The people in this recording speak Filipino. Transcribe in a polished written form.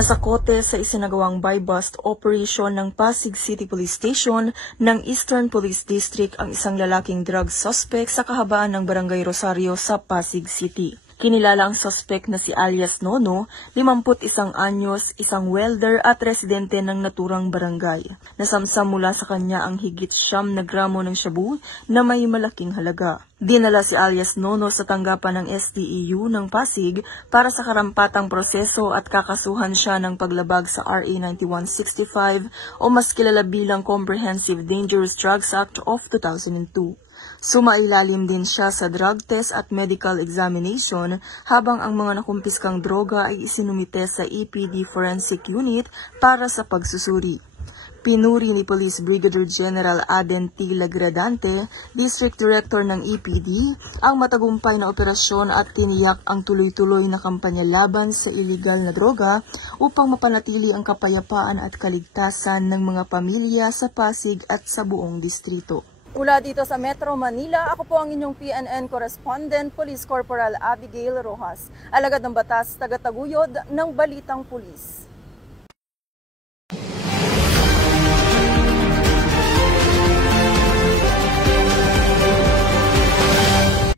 Nasakote sa isinagawang buy-bust operation ng Pasig City Police Station ng Eastern Police District ang isang lalaking drug suspect sa kahabaan ng Barangay Rosario sa Pasig City. Kinilala ang suspect na si alias Nono, 51 anyos, isang welder at residente ng naturang barangay. Nasamsam mula sa kanya ang higit 9 na gramo ng shabu na may malaking halaga. Dinala si alias Nono sa tanggapan ng STEU ng Pasig para sa karampatang proseso at kakasuhan siya ng paglabag sa RA 9165 o mas kilala bilang Comprehensive Dangerous Drugs Act of 2002. Sumailalim din siya sa drug test at medical examination habang ang mga nakumpiskang droga ay isinumite sa EPD Forensic Unit para sa pagsusuri. Pinuri ni Police Brigadier General Aden T. Lagradante, District Director ng EPD, ang matagumpay na operasyon at tiniyak ang tuloy-tuloy na kampanya laban sa iligal na droga upang mapanatili ang kapayapaan at kaligtasan ng mga pamilya sa Pasig at sa buong distrito. Mula dito sa Metro Manila, ako po ang inyong PNN Correspondent, Police Corporal Abigail Rojas, alagad ng batas, tagataguyod ng Balitang Pulis.